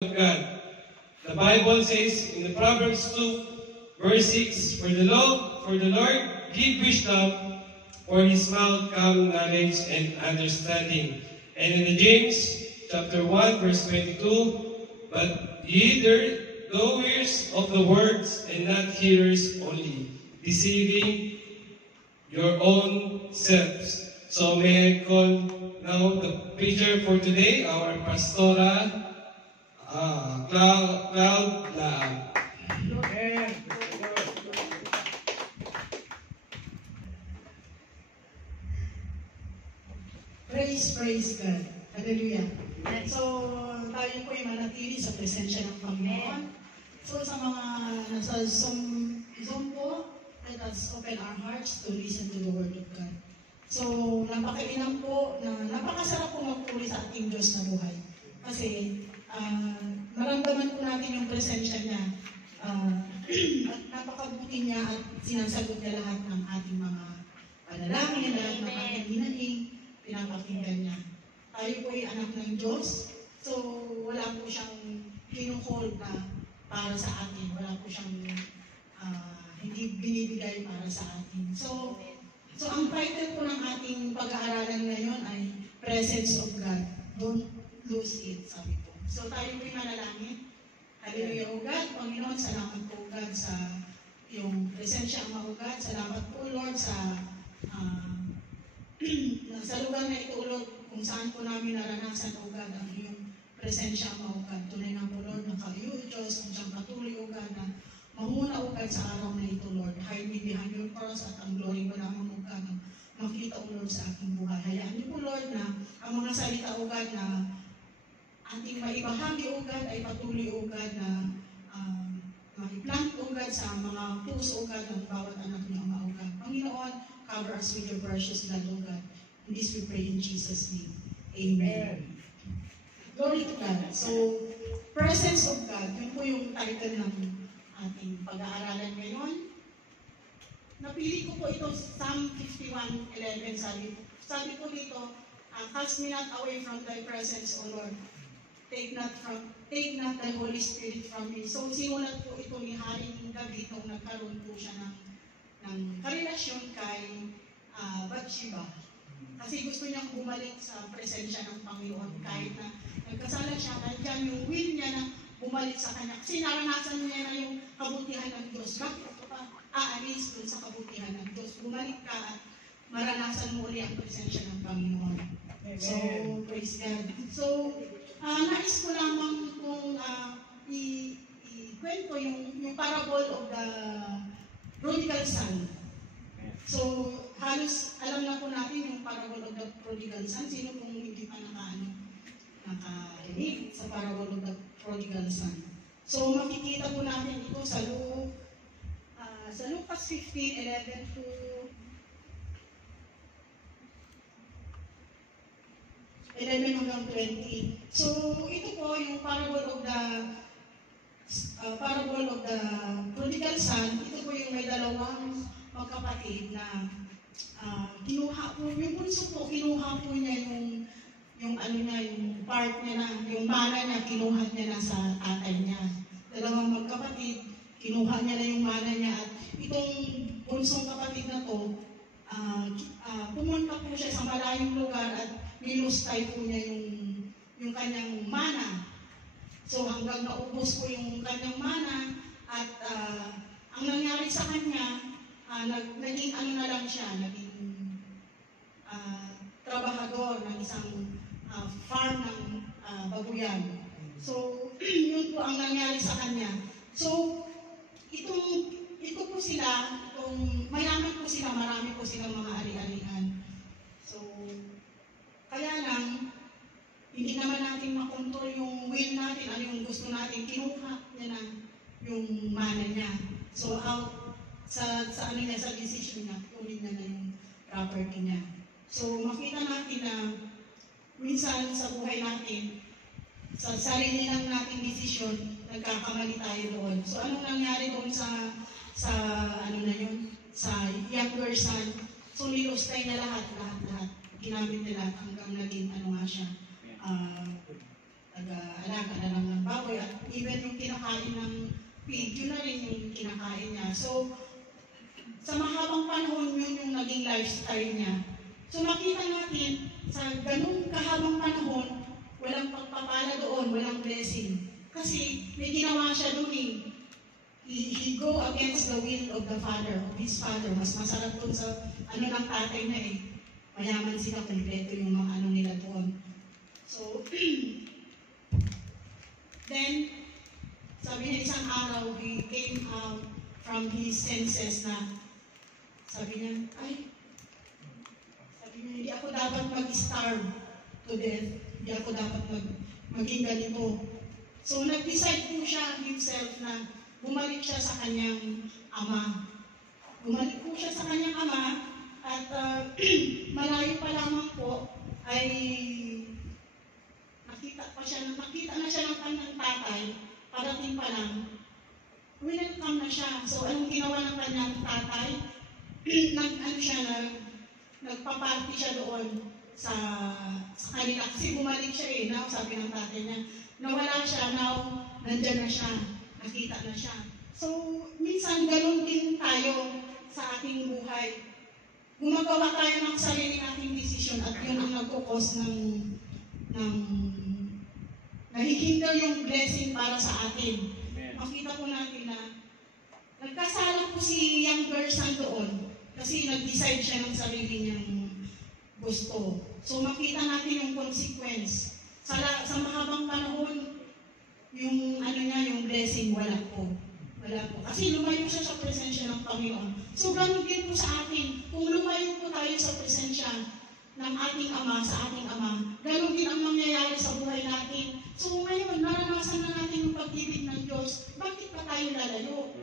of God. The Bible says in the Proverbs 2, verse 6, For the Lord give wisdom, for his mouth come knowledge and understanding. And in the James chapter 1, verse 22, But ye doers of the words and not hearers only, deceiving your own selves. So may I call now the preacher for today, our Pastora, Cloud Laag. Praise God. Hallelujah. So, tayo po ay manatili sa presensya ng Panginoon. So, sa mga nasa Zoom po, let us open our hearts to listen to the Word of God. So, napakainam po na napakasarap po magpuri sa ating Diyos na buhay. Kasi, maramdaman po natin yung presensya niya. At napakabuti niya at sinasagot niya lahat ng ating mga panalangin, lahat ng ating hinaing, pinapakinggan niya. Tayo po ay anak ng Diyos, so wala po siyang kinukol na para sa atin. Wala po siyang hindi binibigay para sa atin. So ang title po ng ating pag-aaralan ngayon ay Presence of God. Don't lose it, sabi po. So tayo po ay manalangin. Hallelujah, O God. Panginoon, salamat po, God, sa iyong presensya, Ama, O God. Salamat po, Lord, sa lugar na ito, Lord, kung saan po namin naranasan, O God, ang iyong presensya, Ama, O God. Tunay na po, Lord, na kayo, Diyos, ang siyang patuloy, O God, na mahuna, O God, sa araw na ito, Lord. Hide me behind your cross at ang glory mo naman, O God, na makita, O Lord, sa aking buhay. Hayaan niyo po, Lord, na ang mga salita, O God, na ating maibahagi, O God, ay patuloy, O God, na maiplant, O God, sa mga puso, O God, ng bawat anak niyo, Ama, O God. Panginoon, cover us with your precious blood, O God. And this we pray in Jesus' name. Amen. Glory to God. So, Presence of God, yun po yung title ng ating pag-aaralan ngayon. Napili ko po ito, Psalm 51:11, sabi po dito, cast me not away from thy presence, O Lord. Take not thy Holy Spirit from me. So, sinulat po ito ni Haring David nung nagkaroon po siya ng karelasyon kay Bathsheba. Kasi gusto niyang bumalik sa presensya ng Panginoon kahit na nagkasala siya, nandiyan yung will niya na bumalik sa kanya. Kasi naranasan niya na yung kabutihan ng Diyos. Bakit ito pa aalis dun sa kabutihan ng Diyos? Bumalik ka at maranasan mo ulit ang presensya ng Panginoon. So, praise God. So, nais ko lamang kung i-kwento yung parable of the prodigal son. So, halos alam na po natin yung parable of the prodigal son. Sino pong hindi pa nakarinig sa parable of the prodigal son? So, makikita po natin ito sa Lucas 15:11 to 11 hanggang 20. So, ito po yung parable of the prodigal son. Ito po yung may dalawang magkapatid na kinuha po, yung bunso po, kinuha po niya yung part niya na, yung mana niya, kinuha niya na sa tatay niya. Dalawang magkapatid, kinuha niya na yung mana niya at itong bunsong kapatid na to, pumunta po siya sa malayong lugar at nilustay po niya yung kanyang mana. So hanggang naubos po yung kanyang mana at ang nangyari sa kanya, naging na lang siya, naging trabahador ng isang farm ng babuyan. So, yun po ang nangyari sa kanya. So, ito po sila, mayaman po sila, marami po silang mga ari-arian. So, kaya lang, hindi naman natin makontrol yung will natin, ano yung gusto natin, kinuha niya na yung mana niya. So, sa decision niya, kunin niya na yung property niya. So, makita natin na minsan sa buhay natin, sa sarili lang nating decision, nagkakamali tayo doon. So, anong nangyari doon sa younger son? So, nilustay niya lahat. Ginamit niya lahat hanggang naging siya, nag-alaga na lang ng baboy at even yung kinakain ng pig, yun na rin yung kinakain niya. So, sa mahabang panahon, yun yung naging lifestyle niya. So, makita natin, sa ganung kahabang panahon, walang pagpapala doon, walang blessing. Kasi may ginawa siya doon eh. He go against the will of the father, of his father. Mas masarap doon sa ano ng tatay na eh. Mayaman sila, kompleto yung mga ano nila doon. So, then, sabi niya isang araw, he came out from his senses na, sabi niya, hindi ako dapat mag-starve to death. Hindi ako dapat maging ganito. So, nag-decide po siya himself na bumalik siya sa kanyang ama. Bumalik po siya sa kanyang ama at malayo pa lamang po ay nakita na siya ng kanyang tatay, parating pa lang, welcome na siya. So, anong ginawa ng kanyang tatay? Nagpa-party siya doon sa kanila. Kasi bumalik siya eh, now, sabi ng tatay niya, nawala siya, now, nandyan na siya, nakita na siya. So, minsan, ganun din tayo sa ating buhay. Gumagawa tayo ng sarili nating desisyon at yun ang nagkukos ng nahihinder yung blessing para sa atin. Makita po natin na nagkasala po si younger son doon kasi nag-decide siya ng sarili niyang gusto. So makita natin yung consequence. Sa mahabang panahon, yung yung blessing, wala po. Wala po. Kasi lumayo siya sa presensya ng Panginoon. So ganun din po sa atin. Kung lumayo po tayo sa presensya ng ating Ama, sa ating Ama, ganun din ang mangyayari sa buhay natin. So ngayon, naranasan na natin yung pag-ibig ng Diyos. Bakit pa tayo lalayo?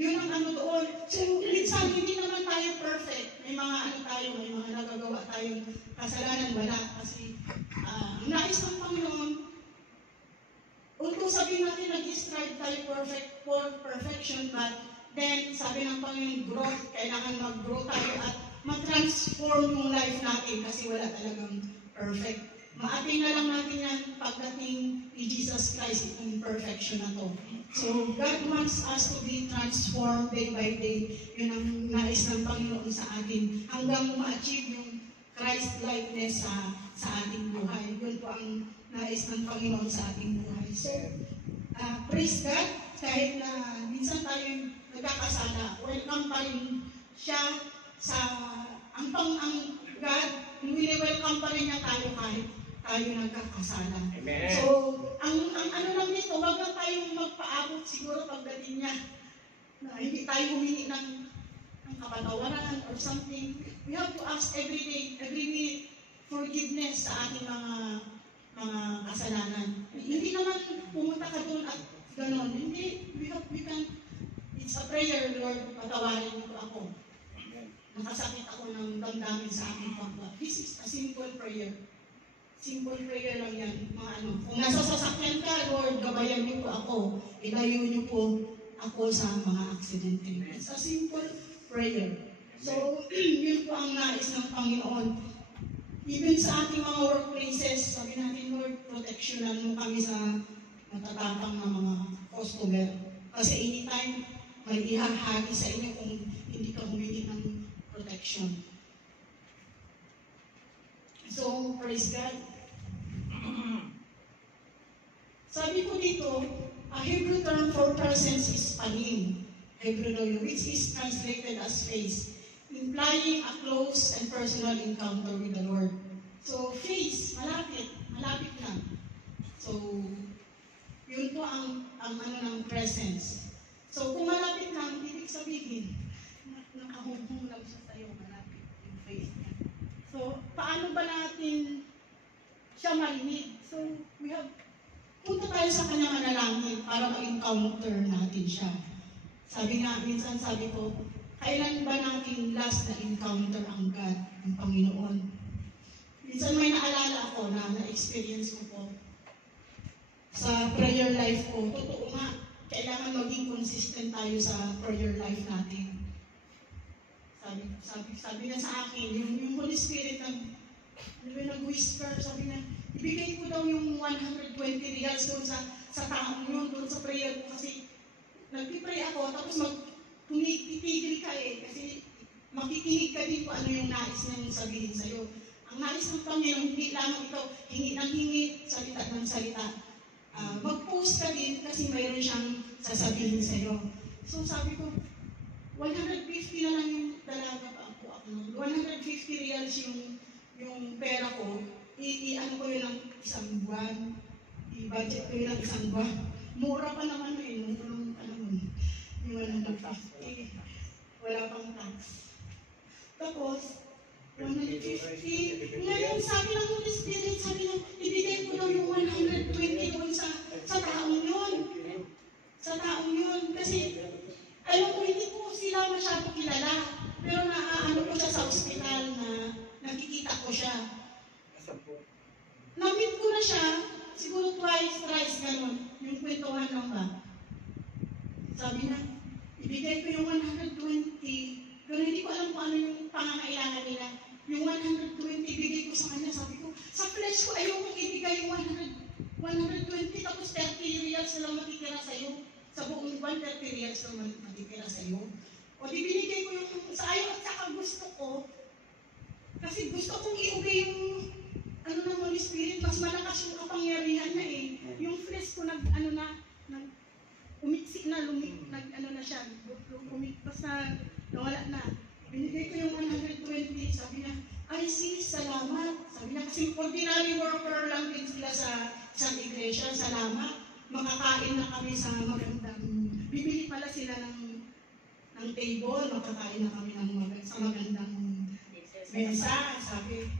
Yun ang doon. So, minsan, hindi naman tayo perfect. May mga may mga nagagawa tayong kasalanan, wala. Kasi, ang nais ng Panginoon, although sabihin natin, nag-strive tayo for perfection, but then, sabi ng Panginoon, growth, kailangan mag-grow tayo at mag-transform yung life natin kasi wala talagang perfect. Maating na lang natin yan pagdating ni Jesus Christ, itong perfection na to. So, God wants us to be transformed day by day. Yun ang nais ng Panginoon sa atin hanggang ma-achieve yung Christ-likeness sa ating buhay. Yun po ang nais ng Panginoon sa ating buhay. So, praise God, kahit na minsan tayo nagkakasala, welcome pa rin siya sa ang God, welcome pa rin niya tayo kahit tayo nagkakasala. Amen. So, ang lang nito, wag lang tayong magpaabot siguro pagdating niya na hindi tayo humingi ng kapatawaran or something. We have to ask every day, every minute, forgiveness sa ating mga kasalanan. Hindi naman pumunta ka doon at gano'n. Hindi, we can, it's a prayer, Lord, patawarin niyo ako. Nakasakit ako ng damdamin sa aking pagwa. This is a simple prayer. Simple prayer lang yan. Kung nasa sasakyan ka, Lord, gabayan niyo po ako. Ilayo niyo po ako sa mga aksidente. It's a simple prayer. So, yun po ang nais ng Panginoon. Even sa ating mga workplaces, sabi natin, Lord, protectionan mo kami sa matatapang na mga customer. Kasi anytime, may ihahagi sa inyo kung hindi ka humingi ng protection. So, praise God. Sabi ko dito, a Hebrew term for presence is panim, Hebrew daw yun, which is translated as face, implying a close and personal encounter with the Lord. So, face, malapit lang. So, yun po ang ng presence. So, kung malapit lang, ibig sabihin, nakahubong lang siya sa'yo, malapit yung face niya. So, paano ba natin siya marinig? So, punta tayo sa kanyang manalangin para ma-encounter natin siya. Minsan sabi ko, kailan ba natin last na encounter ang God, ang Panginoon? Minsan may naalala ako na-experience ko po sa prayer life ko. Totoo nga, kailangan maging consistent tayo sa prayer life natin. Sabi niya sa akin, yung Holy Spirit nag-whisper, sabi niya, ibigay ko daw yung 120 reals doon sa taong yun, doon sa prayer ko. Kasi nagpipray ako, tapos tumitigil ka kasi makikinig ka din kung ano yung nais niyang sabihin sa'yo. Ang nais ng Panginoon, hindi lamang ikaw hingi ng hingi, salita ng salita. Mag-post ka din kasi mayroon siyang sasabihin sa'yo. So sabi ko, 150 na lang yung dalaga pa ako. 150 reals yung pera ko. Ano ko yun ng isang buwan. I-budget ko yun ng isang buwan. Mura pa naman nung yung 150. Wala pang tax. Tapos, 150. Ngayon, sabi ng Holy Spirit, sabi ng, ibigay ko daw yung 120 doon sa taong yun. Sa taong yun. Kasi, alam ko, hindi ko sila masyado kilala. Pero naaano ko siya sa ospital na nakikita ko siya. Na-meet ko na siya, siguro twice, thrice, gano'n. Yung kwentuhan lang ba? Sabi na, ibigay ko yung 120, pero hindi ko alam kung ano yung pangangailangan nila. Yung 120, ibigay ko sa kanya. Sabi ko, sa flesh ko, ayokong ibigay yung 120, tapos 30 reals lang matitira sa'yo. Sa buong buwan, 30 reals lang matitira sa'yo. O di binigay ko yung sa ayaw at saka gusto ko, kasi gusto kong i-obey yung ng Holy Spirit, mas malakas yung kapangyarihan na Yung flesh ko umiksi na, na siya, basta nawala na. Binigay ko yung 120, sabi niya, I see, salamat. Sabi niya, kasi ordinary worker lang din sila sa isang iglesia, salamat. Makakain na kami sa magandang, bibili pala sila ng table, makakain na kami sa magandang mesa, sabi.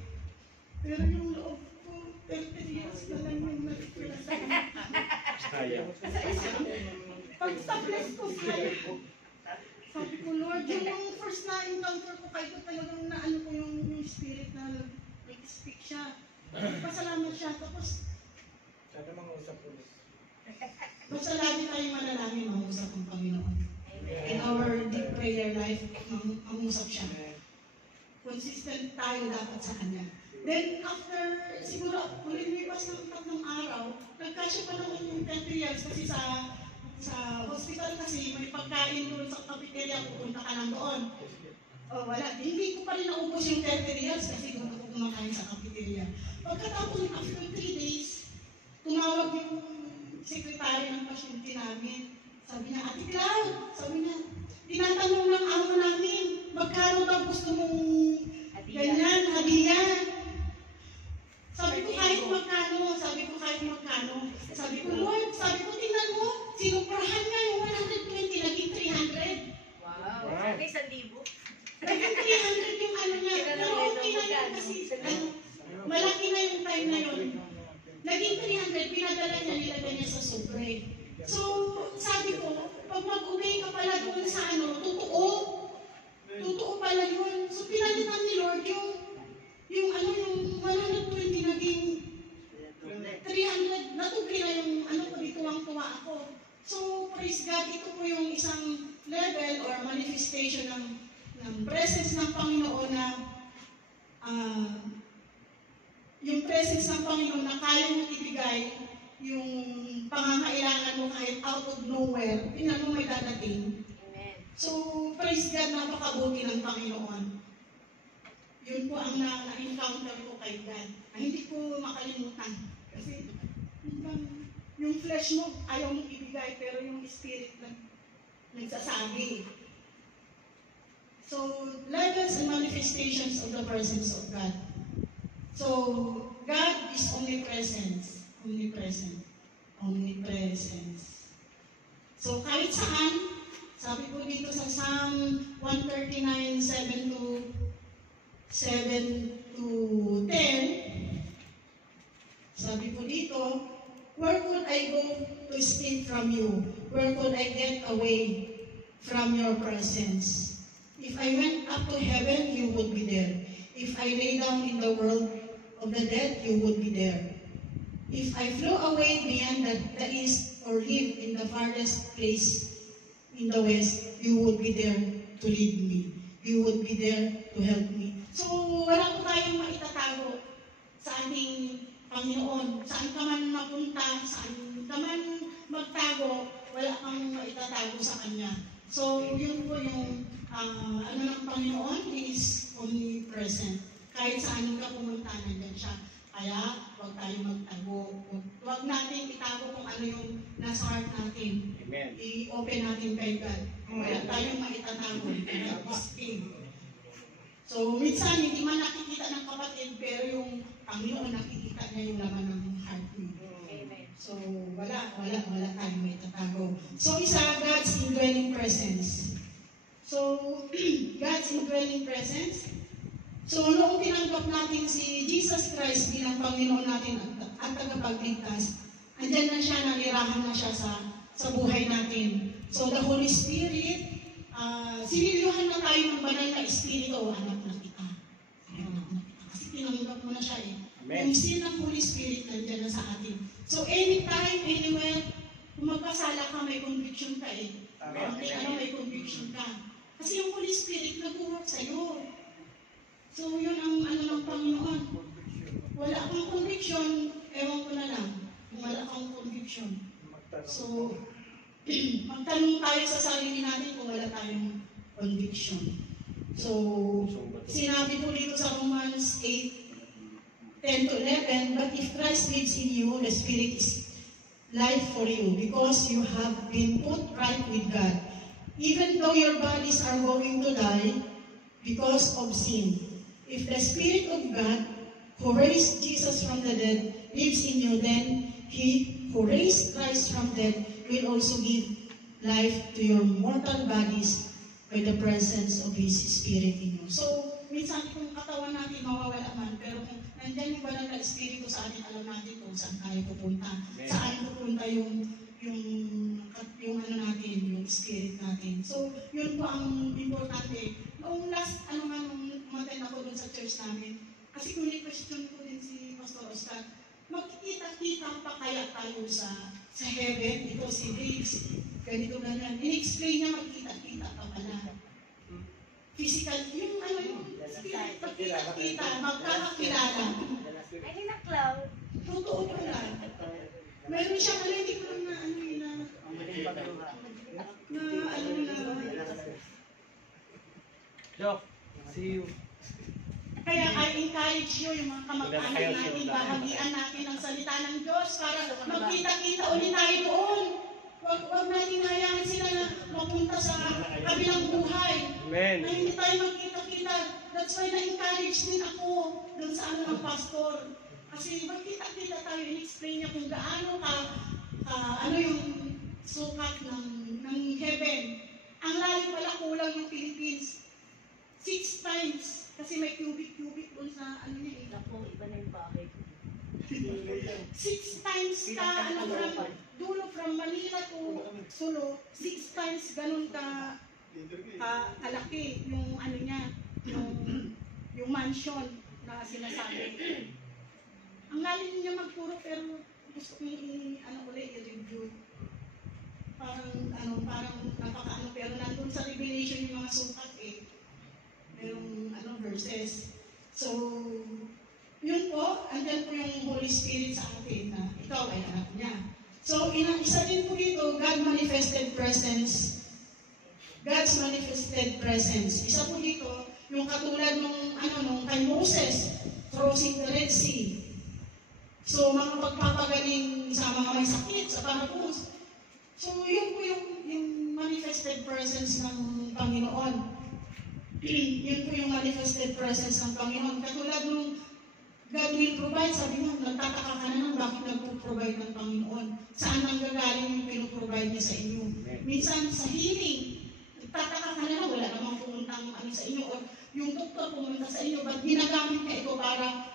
Pero yung loob ko, 30 years na lang yung nakikita sa pag sa place ko sa'yo, sabi ko, Lord, yung first na encounter ko kayo, talagang naano ko yung spirit na nag-speak siya. Pasalamat siya, tapos sana mga usap ulit. basta lagi tayong manalangin, mangusap ang Panginoon. In our deep prayer life, mangusap siya. Consistent tayo dapat sa Kanya. Then, after, siguro, lumipas ng 3 araw, nagkasya pa naman yung 10 reals kasi sa hospital kasi may pagkain doon sa cafeteria, pupunta ka lang doon. Wala. Hindi ko pa rin naubos yung 30 reals kasi doon ako kumakain sa cafeteria. Pagkatapos, after 3 days, tumawag yung sekretary ng pasyente namin. Sabi niya, Ate Cloud, sabi niya, tinatanong ng amo namin, magkano daw gusto mong ganyan, hadiah? Sabi ko kahit magkano, sabi ko, Lord, sabi ko, tingnan mo, sinuprahan niya yung 120, naging 300. Wow. Okay, 1,000. Naging 300 yung ano niya, pero okay na yun kasi, malaki na yung time na yun. Naging 300, pinadala niya, nilagay niya sa sobre. So, sabi ko, pag mag-obey ka pala doon sa totoo pala yun. So, pinalitan ni Lord yung 120 naging 300, natubli na yung tuwang-tuwa ako. So, praise God, ito po yung isang level or manifestation ng presence ng Panginoon na yung presence ng Panginoon na kaya mo ibigay yung pangangailangan mo kahit out of nowhere, tingnan mo may dadating. Amen. So, praise God, napakabuti ng Panginoon. Yun po ang na-encounter ko kay God. Hindi ko makalimutan. Kasi, yung flesh mo, ayaw mong ibigay, pero yung spirit nagsasabi. So, levels and manifestations of the presence of God. So, God is omnipresence. Omnipresence. So, kahit saan, sabi ko dito sa Psalm 139, 7 to 10, sabi ko dito, where could I go to escape from you? Where could I get away from your presence? If I went up to heaven, you would be there. If I lay down in the world of the dead, you would be there. If I flew away beyond the east or live in the farthest place in the west, you would be there to lead me. You would be there to help me. So, wala po tayong maitatago sa ating Panginoon, saan ka man mapunta, saan ka man magtago, wala kang maitatago sa Kanya. So, yun po yung ano ng Panginoon, He is omnipresent. Kahit saan ka pumunta, nandiyan siya. Kaya, huwag tayong magtago. Huwag natin itago kung ano yung nasa heart natin. Amen. I-open natin kay God. Wala tayong maitatago. God is King. So, minsan, hindi man nakikita ng kapatid, pero yung Panginoon nakikita niya yung laman ng heart niyo. So, wala tayong maitatago. So, isa, God's indwelling presence. So, God's indwelling presence. So, noong tinanggap natin si Jesus Christ bilang Panginoon natin at tagapagligtas, andyan na siya, nanirahan na siya sa buhay natin. So, the Holy Spirit, sinilihan na tayo ng banal na Espiritu, anak na kita. Kasi tinanggap mo na siya eh. Amen. Yung sin ng Holy Spirit, nandyan na sa atin. So, anytime, anywhere, kung magkasala ka, may conviction ka eh. Amen. May conviction ka. Kasi yung Holy Spirit nag-work sa'yo. So, yun ang ano ng Panginoon. Wala kang conviction, ewan ko na lang. Kung wala kang conviction. So, magtanong tayo sa sarili natin kung wala tayong conviction. So, sinabi po dito sa Romans 8:10-11, but if Christ lives in you, the Spirit is life for you, because you have been put right with God. Even though your bodies are going to die because of sin, if the Spirit of God, who raised Jesus from the dead, lives in you, then He who raised Christ from dead will also give life to your mortal bodies by the presence of His Spirit in you. So, minsan kung katawan natin mawawala man, pero kung nandyan yung banal na Espiritu sa atin, alam natin kung saan tayo pupunta. Saan pupunta yung ano natin, yung spirit natin. So, yun po ang importante. Noong last, nung umaten ako dun sa church namin, kasi kung question ko din si Pastor Oscar, magkikita-kita pa kaya tayo sa heaven, ito si Riggs, ganito ganyan. In-explain niya, magkita-kita pa pala. Physical, yung spirit, magkita-kita, magkakakilala. Ay, hinaklaw. Totoo po lang. Meron siya, hindi ko lang Joke. See you. Kaya I encourage you, yung mga kamag-anak natin, bahagian natin ang salita ng Diyos para magkita-kita ulit tayo doon. Huwag natin hayaan sila na mapunta sa kabilang buhay. Amen. Na hindi tayo magkita-kita. That's why na-encourage din ako doon sa ano ng pastor. Kasi magkita-kita tayo, in-explain niya kung gaano ano yung sukat ng heaven. Ang layo pala kulang yung Philippines. 6 times. Kasi may cubic doon sa ano niya eh. Naku, iba na yung bahay ko. 6 times ka, from Manila to Sulu, 6 times ganun kalaki yung ano niya, yung mansion na sinasabi. Ang lalim niya magturo pero gusto kong i-review. Parang napaka pero nandun sa Revelation yung mga sukat eh. Merong verses. So, yun po, andyan po yung Holy Spirit sa atin na ikaw ay anak niya. So, isa din po dito, God's manifested presence. Isa po dito, yung katulad nung kay Moses, crossing the Red Sea. So, mga pagpapagaling sa mga may sakit, sa parapos. So, yun po yung manifested presence ng Panginoon. Yun po yung manifested presence ng Panginoon. Katulad nung God will provide, sabi mo, nagtataka ka na bakit nagpo-provide ng Panginoon. Saan ang gagaling yung pinoprovide niya sa inyo? Minsan sa healing, nagtataka ka na wala namang pumuntang sa inyo. O yung doktor pumunta sa inyo, ba't ginagamit ka ito para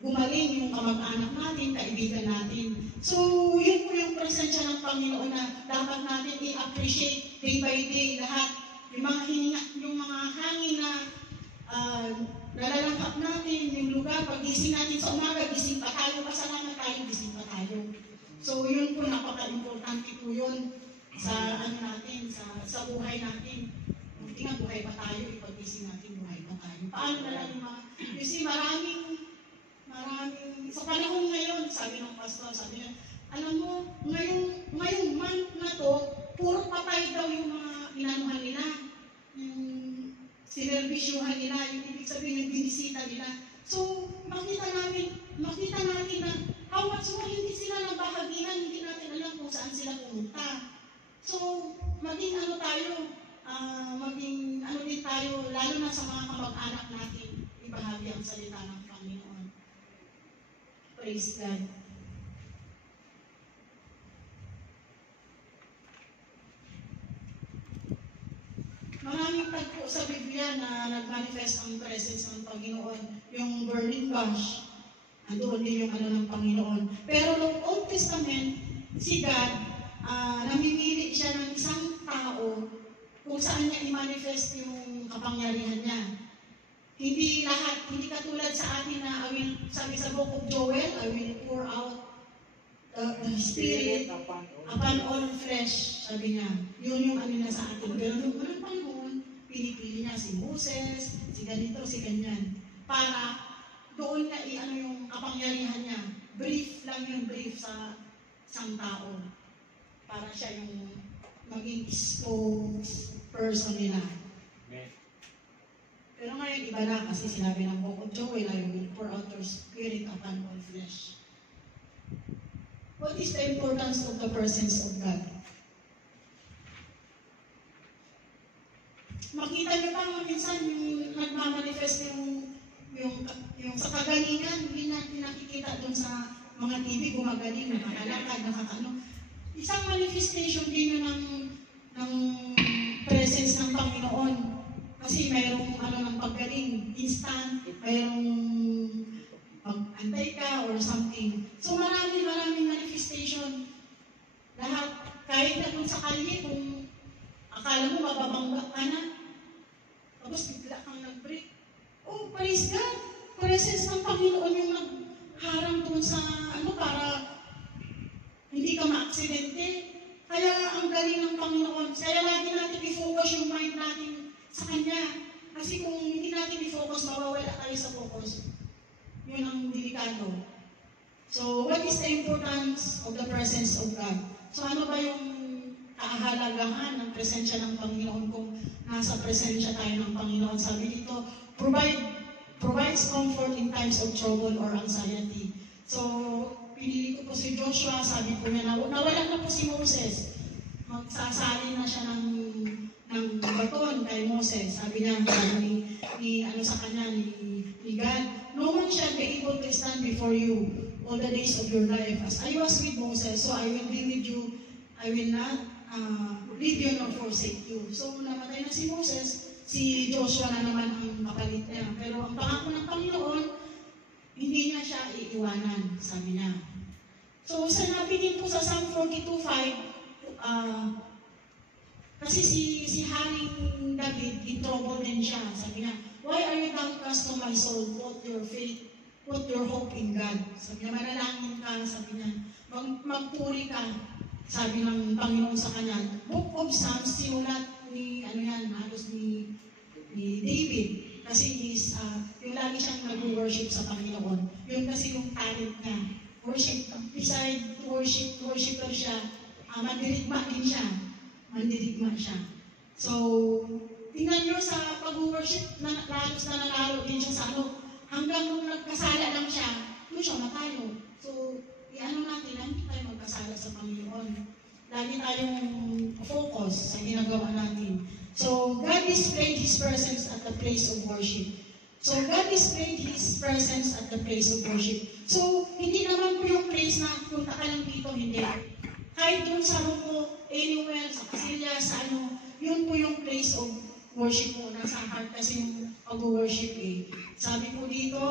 gumaling yung kamag-anak natin, kaibigan natin. So, yun po yung presensya ng Panginoon na dapat natin i-appreciate day by day lahat. Yung mga hangin na nalalangkap natin, yung lugar, pag-gising natin sa umaga, gising pa tayo, pasalamat tayo, gising pa tayo. So, yun po, napaka-importante po yun sa natin, sa buhay natin. Hindi nga buhay pa tayo, ipag-gising natin, buhay pa tayo. Paano na lang yung mga, you see, maraming maraming, sa panahon ngayon, sabi ng pastor, sabi niya, alam mo, ngayong month na to, puro patay daw yung mga inanuhan nila, yung sinervisyuhan nila, yung ibig sabihin yung binisita nila. So, makita natin na how much more hindi sila nabahaginan, hindi natin alam kung saan sila pumunta. So, maging ano din tayo, lalo na sa mga kamag-anak natin, ibahagi ang salita ng Panginoon. Praise God. Maraming tagpo sa Biblia na nag-manifest ang presence ng Panginoon. Yung burning bush, andoon din yung ng Panginoon. Pero noong Old Testament, si God, namimili siya ng isang tao kung saan niya i-manifest yung kapangyarihan niya. Hindi lahat, hindi katulad sa atin na sabi sa Book of Joel, I will pour out the Spirit upon all flesh, sabi niya. Yun yung na sa atin. Pero nung unang panahon, pinipili niya si Moses, si ganito, si ganyan. Para doon na yung kapangyarihan niya. Brief lang yung brief sa isang tao. Para siya yung maging spokesperson nila. Pero ngayon, iba na kasi sinabi ng Book of Joel, I will pour out your Spirit upon all flesh. What is the importance of the presence of God? Makita niyo ba minsan yung nagmamanifest yung sa kagalingan, hindi natin nakikita doon sa mga TV, gumagaling, nakakalakad, nakakano. Isang manifestation din yun ng presence ng Panginoon. Kasi mayroong ng paggaling, instant, mayroong pag-antay ka or something. So maraming manifestation. Lahat, kahit na dun sa kalye, kung akala mo mababangga ka na, tapos bigla kang nag-break. Oh, praise God! Presence ng Panginoon yung nagharang dun sa para hindi ka ma-aksidente. Kaya ang galing ng Panginoon. Kaya lagi natin i-focus yung mind natin sa Kanya. Kasi kung hindi natin i-focus, mawawala tayo sa focus. Yun ang delikado. So, what is the importance of the presence of God? So, ano ba yung kahalagahan ng presensya ng Panginoon kung nasa presensya tayo ng Panginoon? Sabi dito, provides comfort in times of trouble or anxiety. So, pinili ko po si Joshua, sabi po niya, nawalan na po si Moses. Magsasalin na siya ng baton kay Moses. Sabi niya, sa kanya, ni God, no one shall be able to stand before you all the days of your life. As I was with Moses, so I will be with you. I will not leave you nor forsake you. So, namatay na si Moses, si Joshua na naman ang kapalit niya. Pero ang pangako ng Panginoon, hindi niya siya iiwanan, sabi niya. So, sinabi din po sa Psalm 42:5, kasi si Haring David, in trouble din siya. Sabi niya, why are you downcast to my soul? Put your faith, put your hope in God. Sabi niya, manalangin ka, sabi niya, magpuri ka, sabi ng Panginoon sa kanya. Book of Psalms, sinulat ni David. Kasi yung lagi siyang nag-worship sa Panginoon. Yun kasi yung talent niya. Worship, beside worshiper siya, mandirigma din siya. Mandirigma siya. So, tingnan nyo sa pag-worship, lalos na nanalo din siya sa hanggang nung nagkasala lang siya, doon siya matalo. So, natin, hindi tayo magkasala sa Panginoon. Lagi tayong focus sa ginagawa natin. So, God displayed His presence at the place of worship. So, God displayed His presence at the place of worship. So, hindi naman po yung place na punta ka lang dito, hindi. Kahit doon sa room mo, anywhere, sa kasilya, sa yun po yung place of worship mo. Nasa heart kasi yung pag-worship Sabi po dito,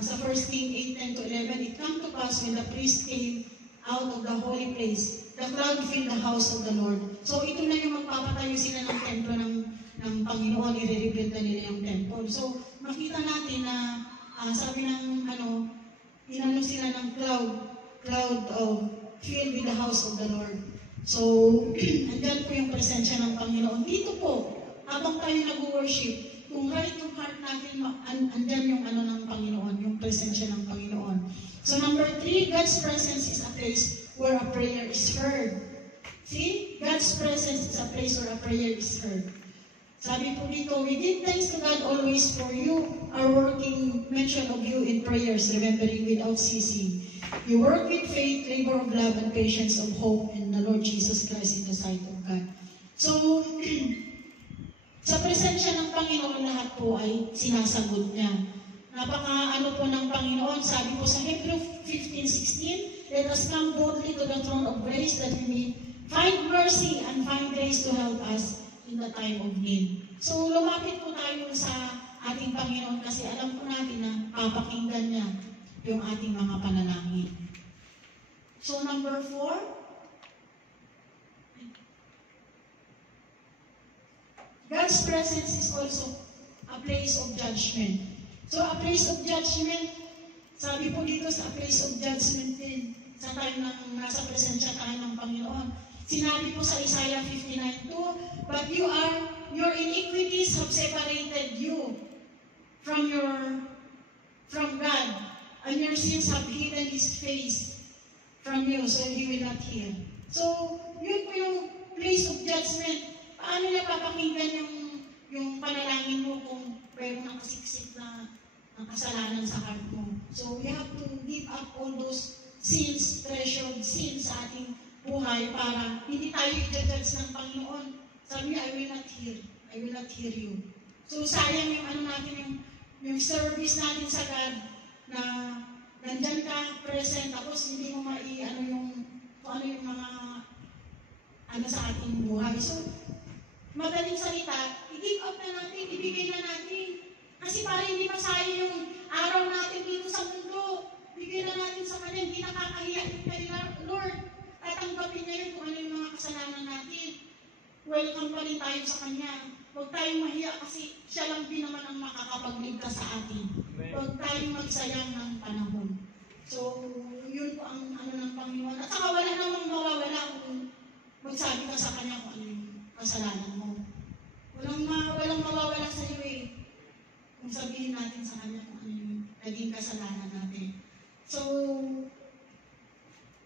sa 1 King 8:10-11, it come to pass when the priest came out of the holy place, the crowd filled the house of the Lord. So ito na yung magpapatayo sila ng templo ng Panginoon, i-rebuild na nila yung temple. So makita natin na sabi ng inano sila ng cloud of filled with the house of the Lord. So andyan po yung presensya ng Panginoon. Dito po, habang tayo nag-worship, kung right yung heart natin, andyan yung ano ng Panginoon, yung presensya ng Panginoon. So number 3, God's presence is a place where a prayer is heard. See? God's presence is a place where a prayer is heard. Sabi po dito, we give thanks to God always for you, our working mention of you in prayers, remembering without ceasing. You work with faith, labor of love, and patience of hope in the Lord Jesus Christ in the sight of God. So, sa presensya ng Panginoon, lahat po ay sinasagot niya. Napaka ano po ng Panginoon, sabi po sa Hebrew 15:16, let us come boldly to the throne of grace that we may find mercy and find grace to help us in the time of need. So, lumapit po tayo sa ating Panginoon kasi alam po natin na papakinggan niya yung ating mga panalangin. So, number 4, God's presence is also a place of judgment. So, a place of judgment, sabi po dito sa place of judgment din, sa time ng nasa presensya tayo ng Panginoon. Sinabi po sa Isaiah 59:2, but your iniquities have separated you from God, and your sins have hidden His face from you, so He will not hear. So, yun po yung place of judgment. Paano niya papakinggan yung panalangin mo kung mayroong nakasiksik na kasalanan sa heart mo? So, we have to give up all those sins, treasured sins sa ating buhay para hindi tayo i-judge ng Panginoon. Sabi niya, I will not hear. I will not hear you. So, sayang yung ano natin, yung service natin sa God na nandyan ka, present, tapos hindi mo ano yung mga ano sa ating buhay. So, madaling salita, i-give up na natin, ibigay na natin. Kasi para hindi masayang yung araw natin dito sa mundo, bigay na natin sa Kanya, hindi nakakahiya yung kay Lord. Tatanggapin niya yun kung ano yung mga kasalanan natin. Welcome pa rin tayo sa Kanya. Huwag tayong mahiya kasi siya lang din naman ang makakapagligtas sa atin. Huwag tayong magsayang ng panahon. So, yun po ang ano ng Panginoon. At saka wala namang mawawala kung magsabi ka sa Kanya kung ano yung kasalanan mo. Walang mawawala sa iyo eh. Kung sabihin natin sa Kanya kung ano yung naging kasalanan natin. So,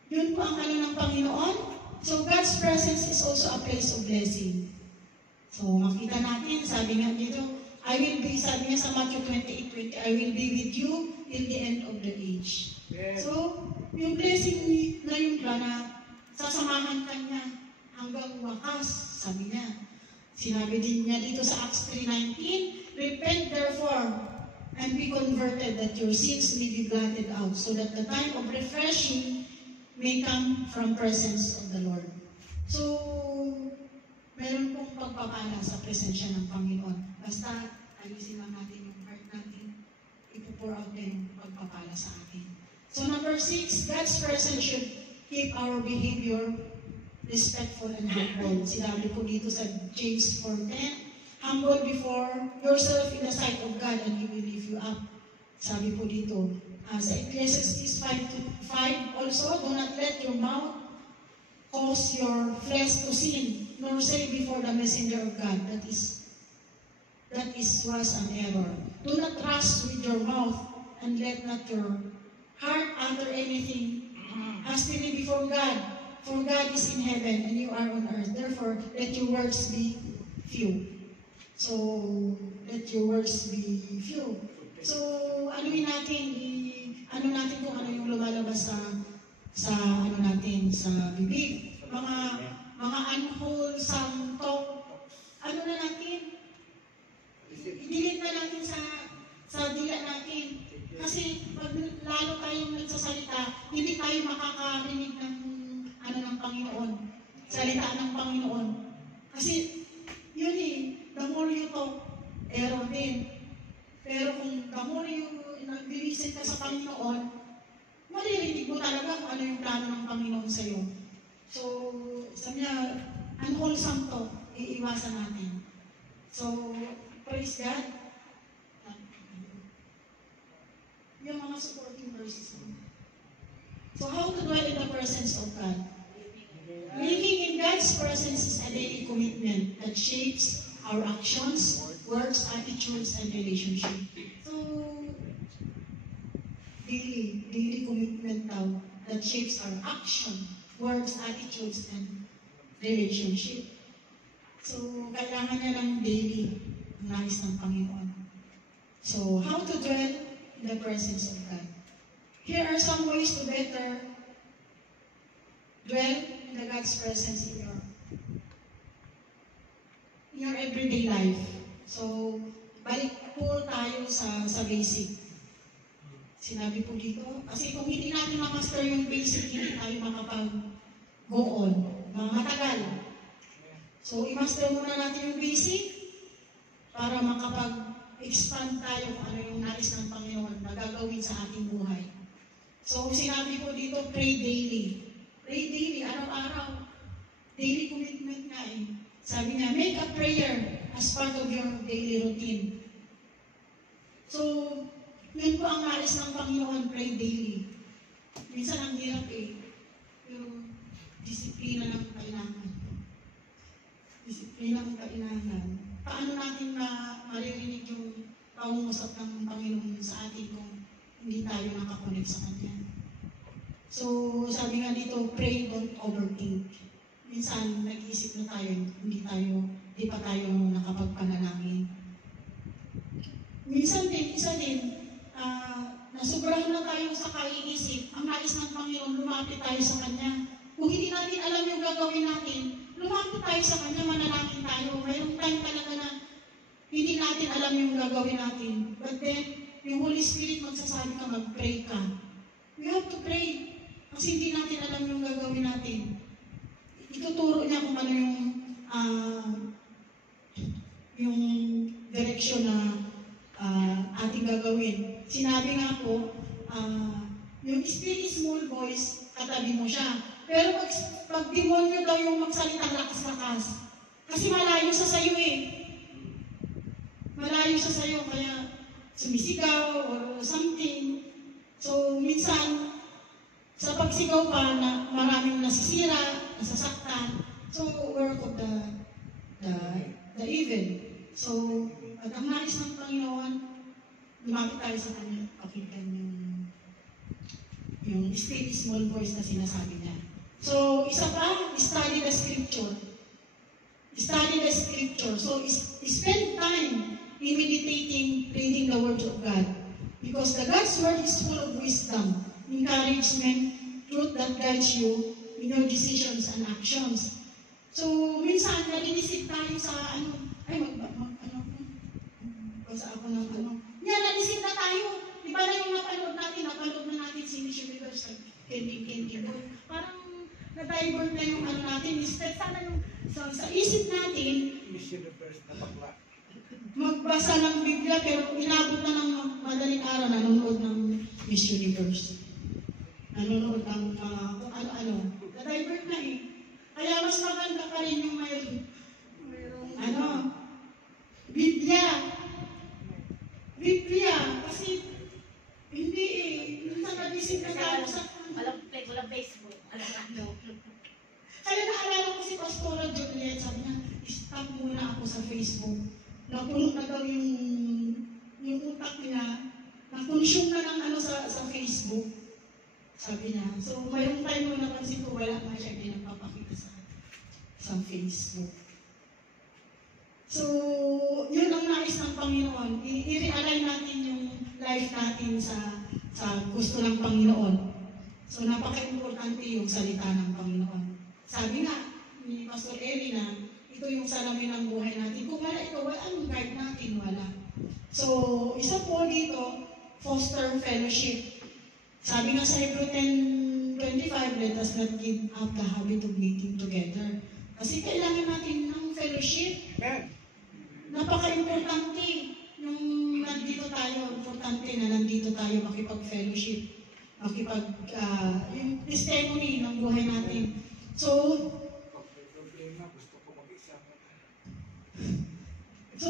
yun po ang ano ng Panginoon. So, God's presence is also a place of blessing. So, makita natin, sabi nga dito, sabi niya sa Matthew 28:20, I will be with you till the end of the age. Yeah. So, yung blessing na yung na sasamahan ka niya hanggang wakas, sabi niya. Sinabi din niya dito sa Acts 3:19, repent therefore and be converted that your sins may be blotted out, so that the time of refreshing may come from presence of the Lord. So, meron pong pagpapala sa presensya ng Panginoon. Basta, ayusin lang natin yung heart natin, ipo-pour out na yung pagpapala sa atin. So, number 6, God's presence should keep our behavior respectful and humble. Sinabi po dito sa James 4:10, humble before yourself in the sight of God and He will lift you up. Sabi po dito, sa Ecclesiastes 5:5 also, do not let your mouth cause your flesh to sin, nor say before the messenger of God, that was an error. Do not trust with your mouth, and let not your heart utter anything hastily before God. For God is in heaven, and you are on earth. Therefore, let your words be few. So, let your words be few. So, ano natin kung ano yung lumalabas sa bibig. Mga unwholesome talk. Ano na natin? I-delete na natin sa dila natin. Kasi pag lalo tayong nagsasalita, hindi tayo makakarinig ng Panginoon. Salita ng Panginoon. Kasi yun the more you talk, error din. Pero kung the more you nag-listen ka sa Panginoon, maririnig mo talaga kung ano yung plano ng Panginoon sa iyo. So, sabi niya, unwholesome talk, iiwasan natin. So, praise God. Yung mga supporting verses mo. So, how to dwell in the presence of God? Living in God's presence is a daily commitment that shapes our actions, works, attitudes, and relationship. So, daily commitment daw that shapes our action, words, attitudes, and relationship. So, kailangan niya ng daily ang nais ng Panginoon. So, how to dwell in the presence of God. Here are some ways to better dwell in the God's presence in your everyday life. So, balik po tayo sa basic. Sinabi po dito, kasi kung hindi natin ma-master yung basic, hindi tayo makapag-go on, matagal. So, i-master muna natin yung basic para makapag-expand tayo kung ano yung nais ng Panginoon na gagawin sa ating buhay. So, sinabi po dito, pray daily. Pray daily, araw-araw. Daily commitment nga eh. Sabi niya, make a prayer as part of your daily routine. So, yun po ang nais ng Panginoon, pray daily. Minsan ang hirap eh. Pero, disiplina lang kailangan. Disiplina ang kailangan. Paano natin maririnig yung pangungusap ng Panginoon sa atin kung hindi tayo nakakonect sa Kanya? So, sabi nga dito, pray, don't overthink. Minsan, nag-iisip na tayo, hindi pa tayo nakapagpanalangin. Minsan din, nasubrahan na tayo sa kaiisip, ang nais ng Panginoon, lumapit tayo sa Kanya. Kung hindi natin alam yung gagawin natin, lumapit tayo sa Kanya, manalangin tayo. Mayroong time talaga na hindi natin alam yung gagawin natin. But then, yung Holy Spirit magsasabi ka, mag-pray ka. We have to pray. Kasi hindi natin alam yung gagawin natin. Ituturo niya kung ano yung direksyon na ating gagawin. Sinabi nga po, yung still small voice, katabi mo siya. Pero pag demonyo daw yung magsalita lakas-lakas, kasi malayo sa sayo eh. Malayo sa sayo, kaya sumisigaw or something. So, minsan, sa pagsigaw pa, na maraming nasisira, nasasaktan. So, work of the evil. So, at ang nais ng Panginoon, lumapit tayo sa Kanya, pakinggan yung still small voice na sinasabi niya. So, isa pa, study the scripture. Study the scripture. So, spend time in meditating, reading the Word of God. Because the God's Word is full of wisdom, encouragement, truth that guides you in your decisions and actions. So, minsan, nalinisip tayo sa basa ako ng yan, nalinisip na tayo. Di ba na yung napanood natin si Mission Leaders sa Kending. Parang na-divert na yung natin. Instead, sana yung sa isip natin, Mission Leaders na bakla. magbasa ng Biblia, pero inabot na ng madaling araw, nanonood ng Mission Leaders. Nanonood ng kung ano-ano. Na-divert na eh. Kaya mas maganda pa rin yung mayroong Biblia. Kasi hindi eh. Minsan nagising na tayo sa Walang Facebook. Kaya naalala ko si Pastora Juliet, sabi niya, stop muna ako sa Facebook. Napuno na daw yung utak niya, na-consume na ng sa Facebook. Sabi niya. So, mayroong time mo napansin ko, wala nga siya pinapapakita sa Facebook. So, yun ang nais ng Panginoon. I-realign natin yung life natin sa gusto ng Panginoon. So, napaka-importante yung salita ng Panginoon. Sabi nga ni Pastor Eli na ito yung salamin ng buhay natin. Kung wala ito, wala ang guide natin, wala. So, isa po dito, foster fellowship. Sabi nga sa Hebrew 10:25, let us not give up the habit of meeting together. Kasi kailangan natin ng fellowship. Napaka-importante yung nandito tayo. Importante na nandito tayo makipag-fellowship. Yung testimony ng buhay natin. So,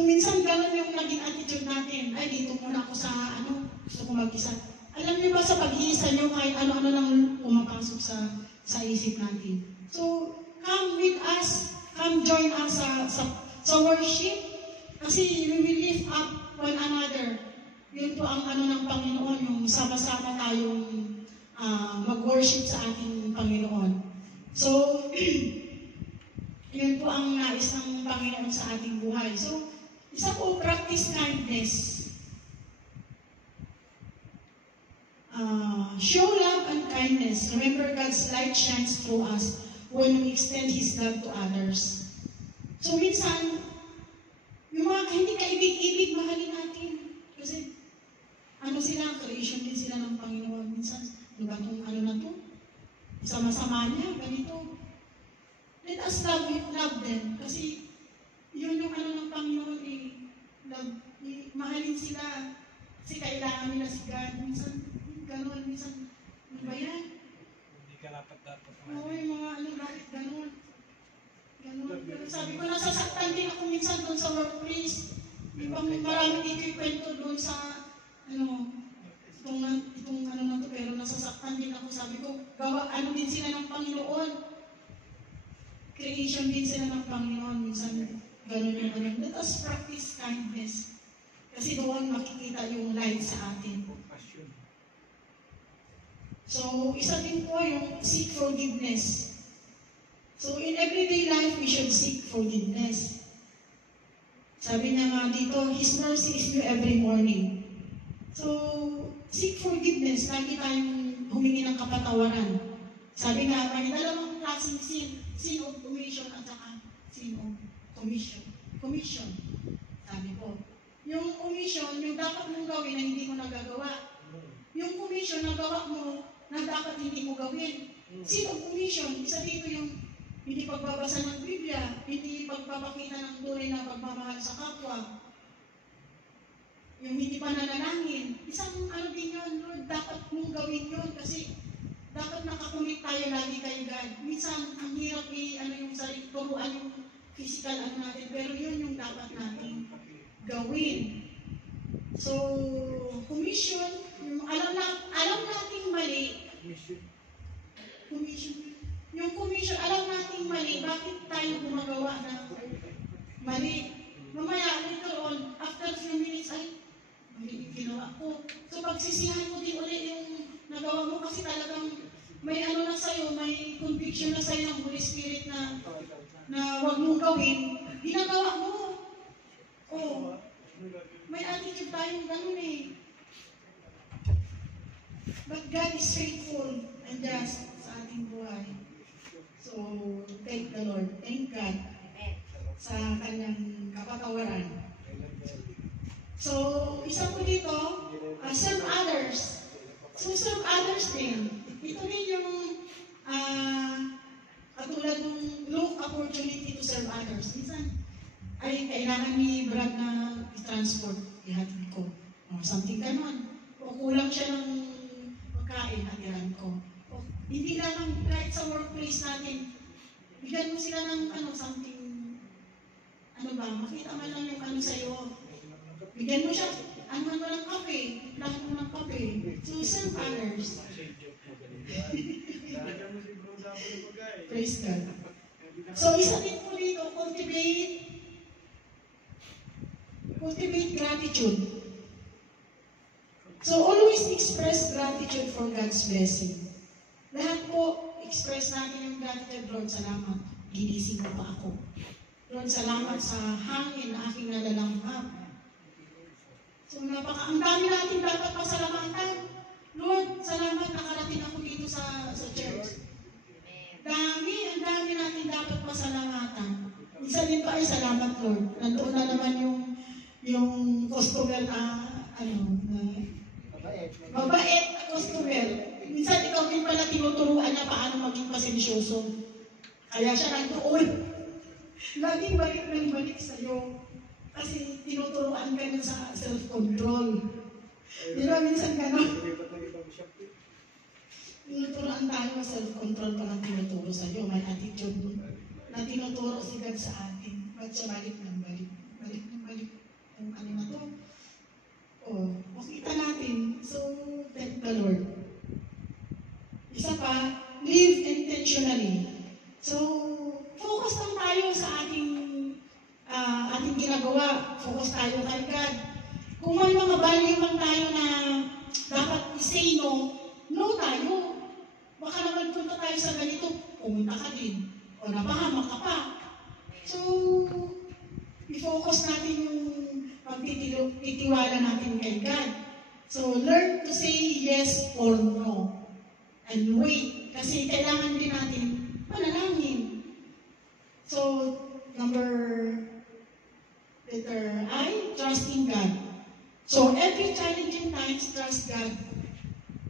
minsan gano'n yung naging attitude natin. Ay, dito muna ako sa gusto ko mag-isa. Alam niyo ba sa pag-iisa niyo, kahit ano-ano lang pumapasok sa isip natin. So, come with us, come join us sa worship. Kasi we will lift up one another. Yun po ang ano ng Panginoon, yung sama-sama tayong mag-worship sa ating Panginoon. So, yun po ang nais ng Panginoon sa ating buhay. So, isa po, practice kindness. Show love and kindness. Remember, God's light shines through us when we extend His love to others. So, minsan, yung mga hindi kaibig-ibig, mahalin natin. Kasi, ano sila, creation din sila ng Panginoon. Minsan, ano ba itong ano na to? Sama-sama niya, ganito. Let us love them. Kasi, yun yung ano ng Panginoon mahalin sila. Kasi kailangan nila si God. Minsan, gano'n, minsan, ano ba yan? Hindi ka dapat. Oo, yung mga ano, bakit gano'n? Gano'n. Sabi ko, nasasaktan din ako minsan doon sa workplace. Di ba maraming ikikwento doon sa, itong ano na to, pero nasasaktan din ako. Sabi ko, ano din sila ng Panginoon. Creation din sila ng Panginoon. Minsan, gano'n yung gano'n. Let us practice kindness. Kasi doon makikita yung light sa atin. So, isa din po yung seek forgiveness. So, in everyday life, we should seek forgiveness. Sabi niya nga dito, His mercy is new every morning. So, seek forgiveness. Lagi tayong humingi ng kapatawaran. Sabi nga, may dalawang klaseng sin. Sin of omission at saka sin of commission. Commission. Sabi ko. Yung omission, yung dapat mong gawin na hindi mo nagagawa. Yung commission, nagawa mo na dapat hindi mo gawin. Sin of omission, isa dito yung hindi pagbabasa ng Biblia, hindi pagpapakita ng tunay na pagmamahal sa kapwa, yung hindi pananalangin. Isang ano din yun, Lord, dapat mong gawin yun kasi dapat nakakumit tayo lagi kay God. Minsan, ang hirap yung sarili, turuan yung physical natin, pero yun yung dapat natin gawin. So, commission, alam nating mali. Commission. Yung commission, alam nating mali, bakit tayo gumagawa na mali? Mamaya, later on, after few minutes, mali yung ginawa ko. So, pagsisihan mo din ulit yung nagawa mo kasi talagang may ano na sa'yo, may conviction na sa'yo ng Holy Spirit na wag mong gawin, ginagawa mo. Oh, may attitude tayong ganun eh. But God is faithful and just sa ating buhay. So, thank the Lord. Thank God sa kanyang kapatawaran. So, isa po dito, serve others. So, serve others din. Ito din yung katulad ng look opportunity to serve others. Minsan, ay kailangan ni Brad na i-transport, ihatid ko. O something ganon. O kulang siya ng pagkain, hatiran ko. O, hindi lang kahit sa workplace natin, bigyan mo sila ng something, makita man lang yung sa'yo. Bigyan mo siya, mo ng kape, lahat mo ng kape. So, serve others. Praise God. So, isa din po dito, cultivate gratitude. So, always express gratitude for God's blessing. Lahat po, express natin yung gratitude. Lord, salamat. Ginising mo pa ako. Lord, salamat sa hangin na aking nalalanghap. So, ang dami natin dapat pasalamatan. Lord, salamat nakarating ako dito sa church. Ang dami natin dapat pasalamatan. Isa din pa ay salamat, Lord. Nandoon na naman yung customer na mabait na customer. Minsan ikaw din pala tinuturuan niya paano maging pasensyoso. Kaya siya nandoon. Laging balik sa'yo. Kasi tinuturuan ka na sa self-control. Di ba minsan gano'n? Tinuturuan tayo sa self-control pa lang tinuturo sa'yo. May attitude na tinuturo si God sa atin. Ba't siya balik ng balik? Balik. Kung ano na to? Makita natin. So, thank the Lord. Isa pa, live intentionally. So, focus lang tayo sa ating ginagawa. focus tayo kay God. Kung may mga value man tayo na dapat i-say no, no tayo. Baka naman punta tayo sa ganito, pumunta ka din. O napahamak ka pa. So, i-focus natin yung pagtitiwala natin kay God. So, learn to say yes or no. And wait. Kasi kailangan din natin manalangin. So, letter I, trust in God. So, every challenging times, trust God.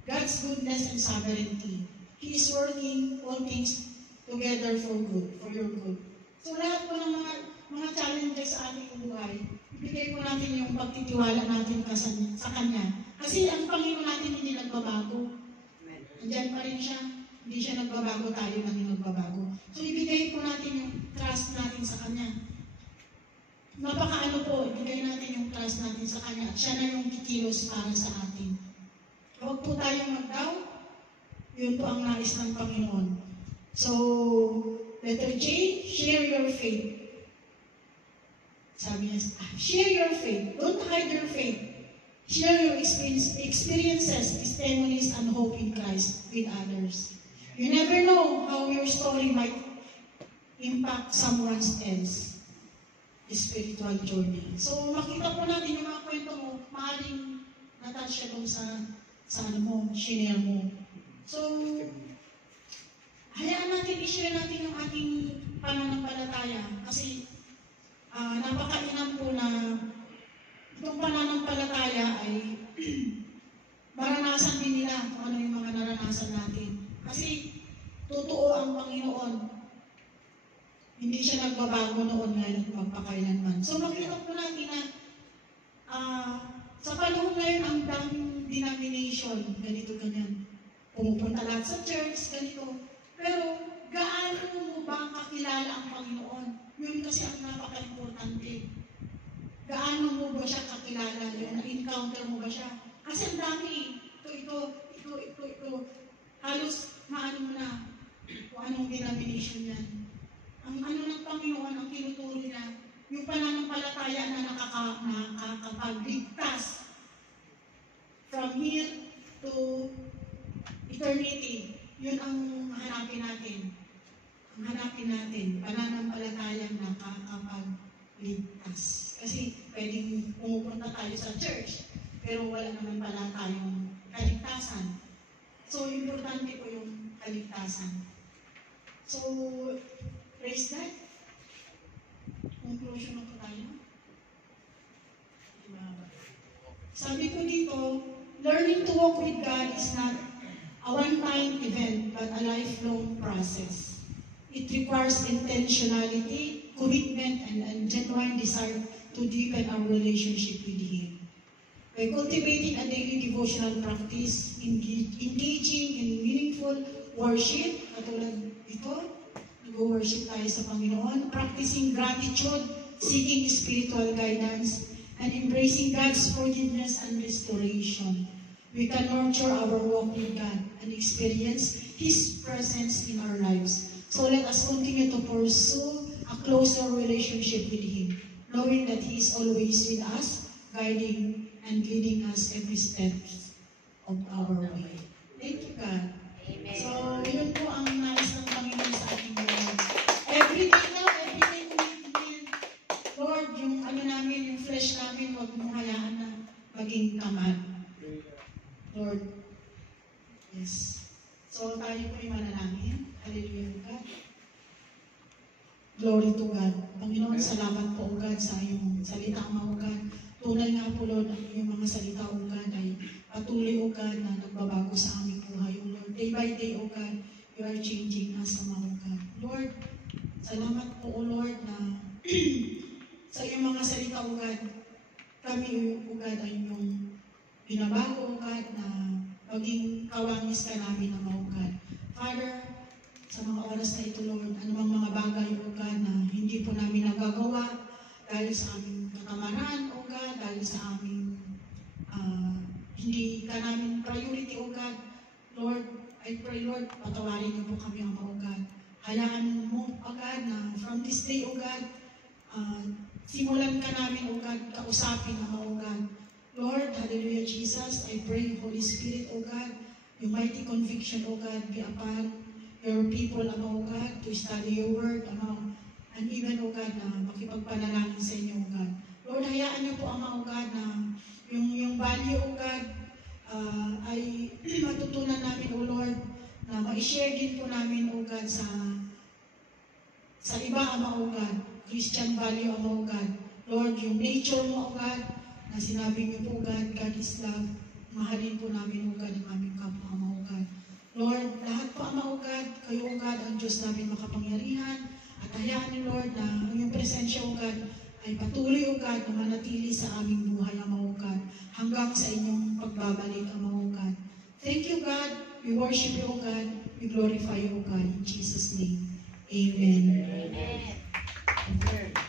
God's goodness and sovereignty. He is working all things together for good, for your good. So, lahat po ng mga challenges sa ating buhay, ibigay po natin yung pagtitiwala natin sa Kanya. Kasi ang Panginoon natin hindi nagbabago. Andiyan pa rin siya. Hindi siya nagbabago, tayo lang yung nagbabago. So, ibigay po natin yung trust natin sa Kanya. Napakaano po, ibigay natin yung trust natin sa Kanya at siya na yung kikilos para sa atin. Huwag po tayong mag-doubt. Yun po ang nais ng Panginoon. So, letter J, share your faith. Sabi niya, share your faith. Don't hide your faith. Share your experiences, testimonies, and hope in Christ with others. You never know how your story might impact someone else's spiritual journey. So, makita po natin yung mga kwento mo, maaaring natouch siya doon sa ano mo, share mo. So, hayaan natin, i-share natin yung ating pananampalataya. Kasi, napakainam po na itong pananampalataya ay maranasan din nila kung ano yung mga naranasan natin. Kasi, totoo ang Panginoon. Hindi siya nagbabago noon ngayon at magpakailanman. So, makita po natin na sa panahon ngayon, ang daming denomination, ganito, ganyan. Pumupunta lahat sa church, ganito. Pero, gaano mo ba kakilala ang Panginoon? Yun kasi ang napaka-importante. Gaano mo ba siya kakilala? Yun, na-encounter mo ba siya? Kasi ang dami. Ito. Halos, maano mo na kung anong denomination yan. Ang ano ng Panginoon, ang tinuturo niya, yung pananampalataya na nakakapagligtas from here to eternity. Yun ang hanapin natin. Ang hanapin natin, pananampalatayang nakakapagligtas. Kasi pwedeng pumupunta tayo sa church, pero wala naman pala tayong kaligtasan. So, importante po yung kaligtasan. So, praise God. Conclusion na po tayo. Sabi ko dito, learning to walk with God is not a one-time event, but a lifelong process. It requires intentionality, commitment, and genuine desire to deepen our relationship with Him. By cultivating a daily devotional practice, engaging in meaningful worship, katulad ito, nag-worship tayo sa Panginoon, practicing gratitude, seeking spiritual guidance, and embracing God's forgiveness and restoration. We can nurture our walk with God and experience His presence in our lives. So let us continue to pursue a closer relationship with Him, knowing that He is always with us, guiding and leading us every step of our way. Thank you, God. Amen. So, yun po ang nais ng Panginoon sa ating buhay. Every day we Lord, yung ano namin, yung flesh namin, huwag mong hayaan na maging tamad. Lord, yes. So, tayo po yung manalangin. Hallelujah, God. Glory to God. Panginoon, salamat po, O God, sa iyong salita, O God. Tunay nga po, Lord, yung mga salita, O God, ay patuloy, O God, na nagbabago sa aming buhay, O Lord. Day by day, O God, you are changing us, O God. Lord, salamat po, O Lord, na sa iyong mga salita, O God, kami, O God, ay yung binabago, O God, na maging kawangis ka namin, O God. Father, sa mga oras na ito, Lord, anumang mga bagay, O God, na hindi po namin nagagawa dahil sa aming katamaran, O God, dahil sa aming hindi ka namin priority, O God. Lord, I pray, Lord, patawarin niyo po kami, O God. Hayaan mo, O God, na from this day, O God, simulan ka namin, O God, kausapin, Ama, O God. Lord, hallelujah, Jesus, I pray, Holy Spirit, O God, yung mighty conviction, O God, be upon your people, Ama, O God, to study your word, Ama, and even, O God, na makipagpanalangin sa inyo, O God. Lord, hayaan niyo po, Ama, O God, na yung value, O God, ay matutunan namin, O Lord, na ma-share din po namin, O God, sa iba, Ama, O God, Christian value, Ama, O God. Lord, yung nature mo, O God, na sinabi niyo po, God, God is love, mahalin po namin, O God, ang aming kapwa, Ama, O God. Lord, lahat po, Ama, O God, kayo, O God, ang Diyos namin makapangyarihan, at hayaan niyo, Lord, na ang iyong presensya, O God, ay patuloy, O God, na manatili sa aming buhay, Ama, O God, hanggang sa inyong pagbabalik, Ama, O God. Thank you, God. We worship you, O God. We glorify you, O God. In Jesus' name. Amen. Amen. Amen.